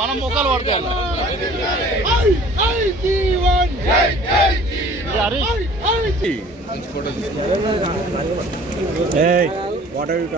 మనం ముఖాలు పడతాయి అలా. ఇది Harish Hey, what are you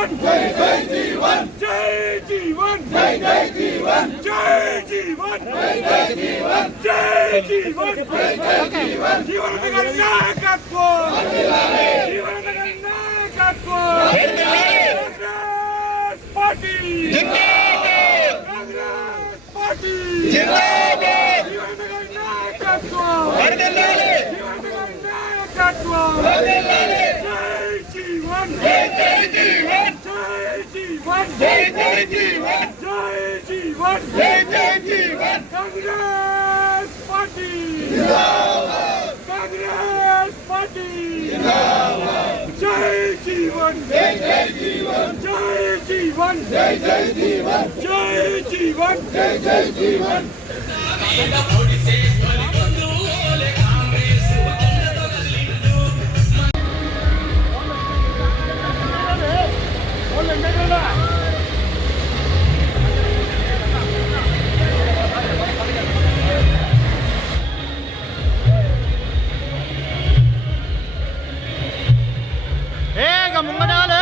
जीवन जय जय जीवन जय जीवन जय जय जीवन जय जीवन जय जय जीवन जय जीवन जय जय जीवन जीवन का नायकत्व जीवन का नायकत्व कांग्रेस पार्टी कांग्रेस पार्टी जीवन का नायकत्व जीवन का नायकत्व जय जीवन जय जय जीवन जय जीवन जय जय जीवन जय जीवन जय जय जीवन कांग्रेस पार्टी कांग्रेस पार्टी जय जीवन जय जय जीवन जय जीवन जय जय जीवन जय जीवन जय जय जीवन ఏ ಮುಂಗಡಾಲೆ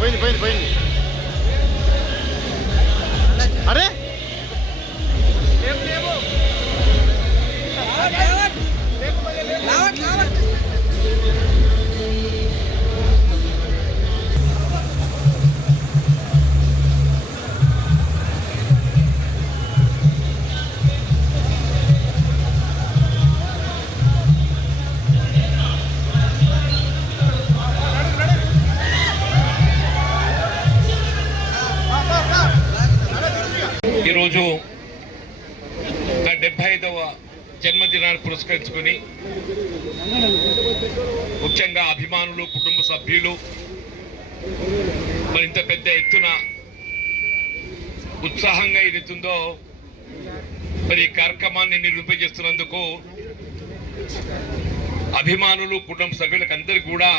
పోయింది పోయింది పోయింది. అరే! పురస్కరించుకుని ముఖ్యంగా అభిమానులు కుటుంబ సభ్యులు మరి ఇంత పెద్ద ఎత్తున ఉత్సాహంగా ఏదైతుందో మరి ఈ కార్యక్రమాన్ని నిరూపించేస్తున్నందుకు అభిమానులు కుటుంబ సభ్యులకు అందరికీ కూడా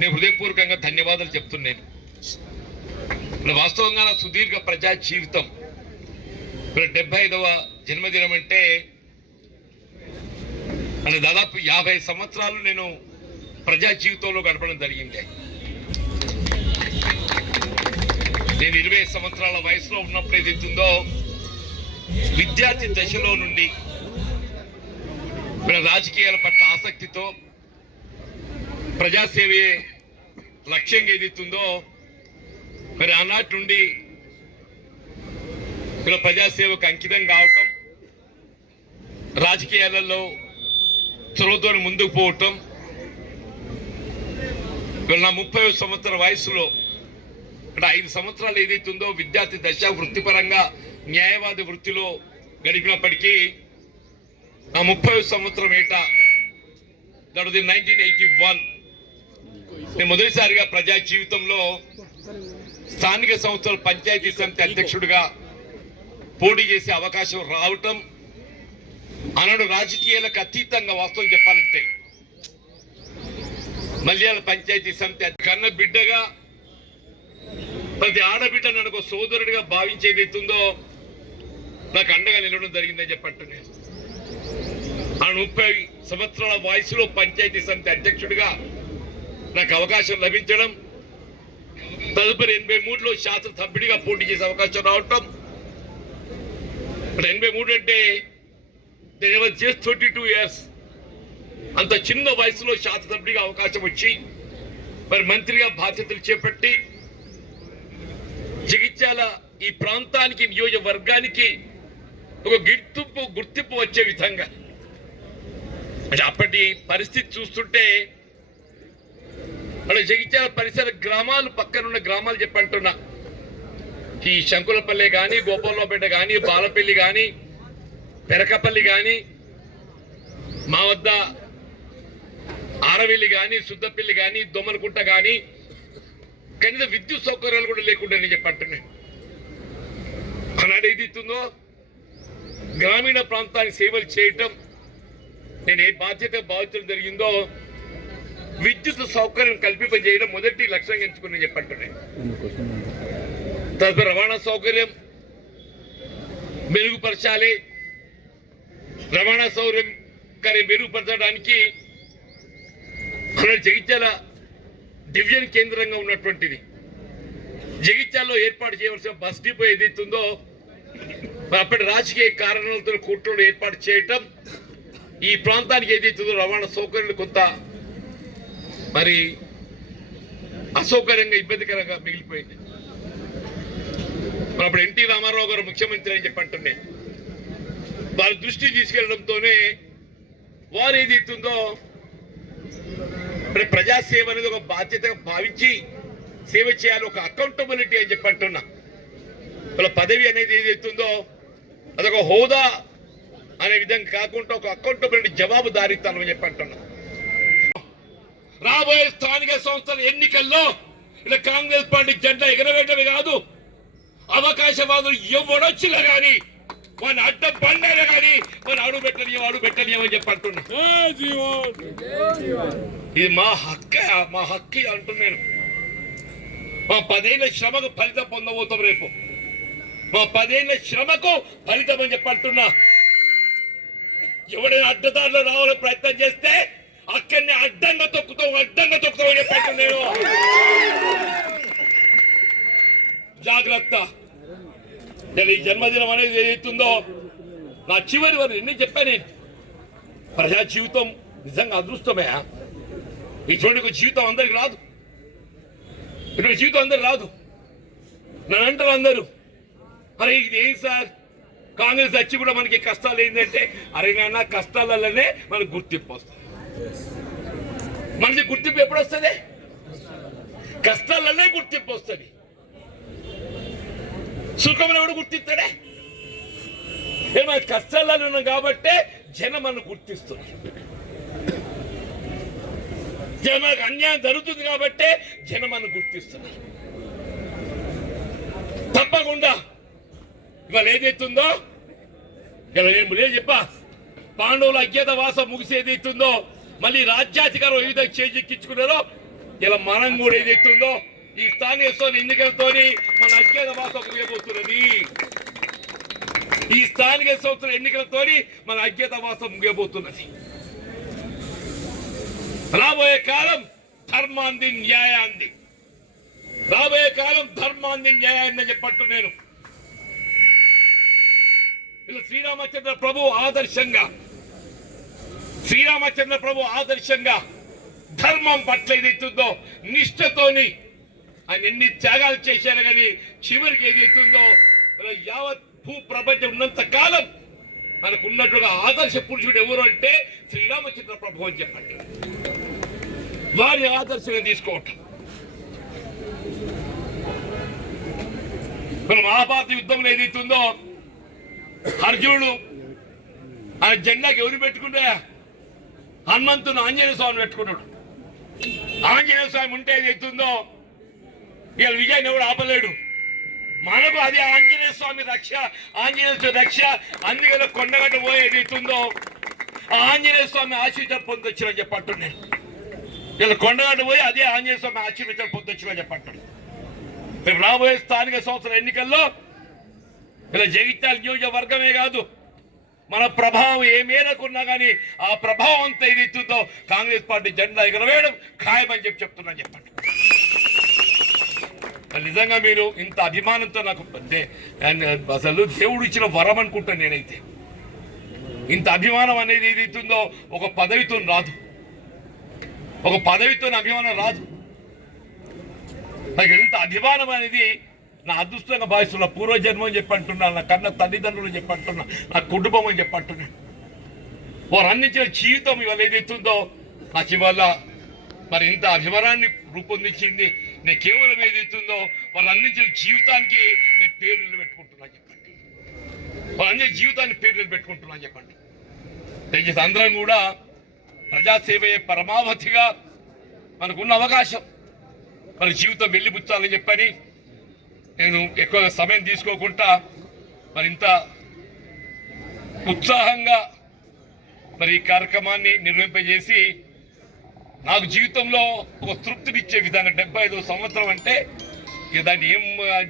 నేను హృదయపూర్వకంగా ధన్యవాదాలు చెప్తున్నాను. వాస్తవంగా నా సుదీర్ఘ ప్రజా జీవితం డెబ్బై ఐదవ జన్మదినం అంటే అంటే దాదాపు యాభై సంవత్సరాలు నేను ప్రజా జీవితంలో గడపడం జరిగింది. నేను ఇరవై సంవత్సరాల వయసులో ఉన్నప్పుడు ఏదైతుందో విద్యార్థి దశలో నుండి రాజకీయాల పట్ల ఆసక్తితో ప్రజాసేవే లక్ష్యంగా ఏదైతుందో మరి ఆనాటి నుండి ఇక్కడ ప్రజాసేవకు అంకితం కావటం రాజకీయాలలో చొరవతో ముందుకు పోవటం. నా ముప్పై సంవత్సర వయసులో ఇక్కడ ఐదు సంవత్సరాలు ఏదైతుందో విద్యార్థి దశ వృత్తిపరంగా న్యాయవాది వృత్తిలో గడిపినప్పటికీ నా ముప్పై సంవత్సరం ఏట దట్ నైన్టీన్ ఎయిటీ వన్ నేను మొదటిసారిగా ప్రజా జీవితంలో స్థానిక సంస్థల పంచాయతీ సమితి అధ్యక్షుడిగా పోటీ చేసే అవకాశం రావటం ఆనాడు రాజకీయాలకు అతీతంగా వాస్తవం చెప్పాలంటే మల్యాల పంచాయతీ సమితి కన్న బిడ్డగా ప్రతి ఆడబిడ్డ నన్ను ఒక సోదరుడిగా భావించేది ఎత్తుందో నాకు అండగా నిలవడం జరిగిందని చెప్పట్టు నేను. ఆ ముప్పై సంవత్సరాల వయసులో పంచాయతీ సమితి అధ్యక్షుడిగా నాకు అవకాశం లభించడం తదుపరి ఎనభై మూడులో శాసన సభ్యుడిగా పోటీ చేసే అవకాశం రావటం ఎనభై మూడు అంటే జస్ట్ థర్టీ టూ ఇయర్స్ అంత చిన్న వయసులో శాసనసభ్యుడిగా అవకాశం వచ్చి మరి మంత్రిగా బాధ్యతలు చేపట్టి జగిత్యాల ఈ ప్రాంతానికి నియోజకవర్గానికి ఒక గుర్తింపు గుర్తింపు వచ్చే విధంగా. అంటే అప్పటి పరిస్థితి చూస్తుంటే మన జగిత్యాల పరిసర గ్రామాలు పక్కనున్న గ్రామాలు చెప్పంటున్నా. ఈ శంకులపల్లె కానీ గోపాలపేట కానీ బాలపల్లి కానీ పెరకపల్లి కానీ మా వద్ద ఆరవెల్లి కానీ సుద్దపల్లి కానీ దొమ్మలకుంట కానీ కనీస విద్యుత్ సౌకర్యాలు కూడా లేకుండా నేను చెప్పంటున్నాను ఆనాడు ఏది ఇస్తుందో గ్రామీణ ప్రాంతానికి సేవలు చేయటం నేను ఏ బాధ్యత బాధ్యతలు జరిగిందో విద్యుత్ సౌకర్యం కల్పింపజేయడం మొదటి లక్ష్యంగా ఎంచుకుని చెప్పంటున్నాను తదుపరి రవాణా సౌకర్యం మెరుగుపరచాలి. రవాణా సౌకర్యం మెరుగుపరచడానికి జగిత్యాల డివిజన్ కేంద్రంగా ఉన్నటువంటిది. జగిత్యాలలో ఏర్పాటు చేయవలసిన బస్ డిపో ఏదైతుందో అప్పటి రాజకీయ కారణాలతో కూటమి ఏర్పాటు చేయటం ఈ ప్రాంతానికి ఏదైతుందో రవాణా సౌకర్యాలు కొంత మరి అసౌకర్యంగా ఇబ్బందికరంగా మిగిలిపోయింది. మరి అప్పుడు ఎన్టీ రామారావు గారు ముఖ్యమంత్రి అని చెప్పంటున్నాయి వారి దృష్టి తీసుకెళ్ళడంతోనే వారు ఏదైతుందో మరి ప్రజాసేవ అనేది ఒక బాధ్యతగా భావించి సేవ చేయాలి ఒక అకౌంటబిలిటీ అని చెప్పంటున్నా వాళ్ళ పదవి అనేది ఏదైతుందో అదొక హోదా అనే విధంగా కాకుండా ఒక అకౌంటబిలిటీ జవాబుదారీతనం అని చెప్పంటున్నా రాబోయే స్థానిక సంస్థల ఎన్నికల్లో ఇలా కాంగ్రెస్ పార్టీ జెండా ఎగరవేయటమే కాదు అవకాశవాదులు ఎవడొచ్చినా కానీ వాడిని అడ్డ బండైనా కానీ వాడిని అడుగు పెట్టనియో అడుగు పెట్టనియో అని చెప్పి అంటున్నా ఇది మా హక్క మా హక్కి అంటున్నాను మా పదేళ్ళ శ్రమకు ఫలితం పొందబోతాం రేపు. మా పదేళ్ళ శ్రమకు ఫలితం అని చెప్పి అంటున్నా. ఎవడైనా అడ్డదారిలో రావాలని ప్రయత్నం చేస్తే అక్కడనే అడ్డంగా తొక్కుతాం అడ్డంగా తొక్కుతాం అని చెప్పి అంటున్నాను జాగ్రత్త. నేను ఈ జన్మదినం అనేది ఏదైతుందో నా చివరి వారు ఎన్ని చెప్పాను ప్రజా జీవితం నిజంగా అదృష్టమే. ఇటువంటి జీవితం అందరికి రాదు. ఇటువంటి జీవితం అందరికి రాదు. నన్ను అంటారు అందరూ అరే ఇది ఏం సార్? కాంగ్రెస్ వచ్చి కూడా మనకి కష్టాలు ఏంటంటే అరే నాన్న కష్టాలలోనే మనకు గుర్తింపు వస్తుంది. మనకి గుర్తింపు ఎప్పుడు వస్తుంది? కష్టాలనే గుర్తింపు వస్తుంది. సుఖమని ఎవడు గుర్తిస్తాడే ఏమైనా కష్టాలలో ఉన్నాం కాబట్టే జనం మనల్ని గుర్తిస్తున్నారు. అన్యాయం జరుగుతుంది కాబట్టే జనం మనల్ని గుర్తిస్తున్నారు. తప్పకుండా ఇవాళ ఏదైతుందో ఇలా ఏం లేదు చెప్పా. పాండవుల అజ్ఞాత వాసం ముగిసేదైతుందో మళ్ళీ రాజ్యాధికారం ఏ విధంగా చేజిక్కించుకున్నారో ఇలా మనం కూడా ఏదైతుందో ఈ స్థానిక సంస్థల ఎన్నికలతోని మన ప్రత్యేక వాసం ముగియబోతున్నది ఈ స్థానిక సంస్థల ఎన్నికలతో మన అజ్ఞత వాసం ముగియబోతున్నది రాబోయే కాలం ధర్మాంది న్యాయాంది. రాబోయే కాలం ధర్మాంది న్యాయాన్ని చెప్పట్టు నేను. ఇలా శ్రీరామచంద్ర ప్రభు ఆదర్శంగా శ్రీరామచంద్ర ప్రభు ఆదర్శంగా ధర్మం పట్ల ఏదైతుందో నిష్ఠతోని ఆయన ఎన్ని త్యాగాలు చేశారు కానీ చివరికి ఏదైతుందో ఇలా యావత్ భూ ప్రపంచం ఉన్నంత కాలం మనకు ఉన్నట్టుగా ఆదర్శ పురుషుడు ఎవరు అంటే శ్రీరామచంద్ర ప్రభు అని చెప్పండి. వారి ఆదర్శంగా తీసుకోవటం. మన మహాభారత యుద్ధంలో ఏదైతుందో అర్జునుడు ఆయన జెండాకి ఎవరు పెట్టుకుంటే హనుమంతుని ఆంజనేయ స్వామిని పెట్టుకున్నాడు ఆంజనేయ స్వామి ఉంటే ఏదైతుందో ఇవాళ విజయాన్ని ఎవడు ఆపలేడు? మనకు అది ఆంజనేయ స్వామి రక్ష ఆంజనేయ స్వామి రక్ష. అందుకని కొండగట్ట పోయి ఇస్తుందో ఆ ఆంజనేయ స్వామి ఆశీర్వాదం పొందొచ్చిన చెప్పంటున్నాను ఇలా కొండగట్ట పోయి అదే ఆంజనేయ స్వామి ఆశీర్వచనం పొందొచ్చిన చెప్పంటున్నాను రేపు రాబోయే స్థానిక సంవత్సరం ఎన్నికల్లో ఇలా జగిత్యాల నియోజకవర్గమే కాదు మన ప్రభావం ఏ మేరకు ఉన్నా కానీ ఆ ప్రభావం అంతా ఏదైతుందో కాంగ్రెస్ పార్టీ జెండా ఎగరవేయడం ఖాయమని చెప్పి చెప్తున్నా చెప్పండి నిజంగా మీరు ఇంత అభిమానంతో నాకు అసలు దేవుడు ఇచ్చిన వరం అనుకుంటాను నేనైతే. ఇంత అభిమానం అనేది ఏదైతుందో ఒక పదవితో రాదు. ఒక పదవితో అభిమానం రాదు. నాకు ఎంత అభిమానం అనేది నా అదృష్టంగా భావిస్తున్నా పూర్వజన్మ అని చెప్పంటున్నా నా కన్న తల్లిదండ్రులు చెప్పంటున్నా నా కుటుంబం అని చెప్పంటున్నా వారు అందించిన జీవితం ఇవాళ ఏదైతుందో నాకు ఇవాళ మరి ఇంత అభిమానాన్ని రూపొందించింది నేను కేవలం ఏదైతుందో వాళ్ళు అందించిన జీవితానికి నేను పేరు నిలబెట్టుకుంటున్నా చెప్పండి. వాళ్ళు అందించిన జీవితాన్ని పేరు నిలబెట్టుకుంటున్నా చెప్పండి. దయచేసి అందరం కూడా ప్రజాసేవయే పరమావధిగా మనకున్న అవకాశం. మన జీవితం వెళ్ళిపుచ్చాలని చెప్పని నేను ఎక్కువగా సమయం తీసుకోకుండా మరి ఇంత ఉత్సాహంగా మరి ఈ కార్యక్రమాన్ని నిర్వహింపజేసి నాకు జీవితంలో ఒక తృప్తినిచ్చే విధంగా డెబ్బై ఐదో సంవత్సరం అంటే దాన్ని ఏం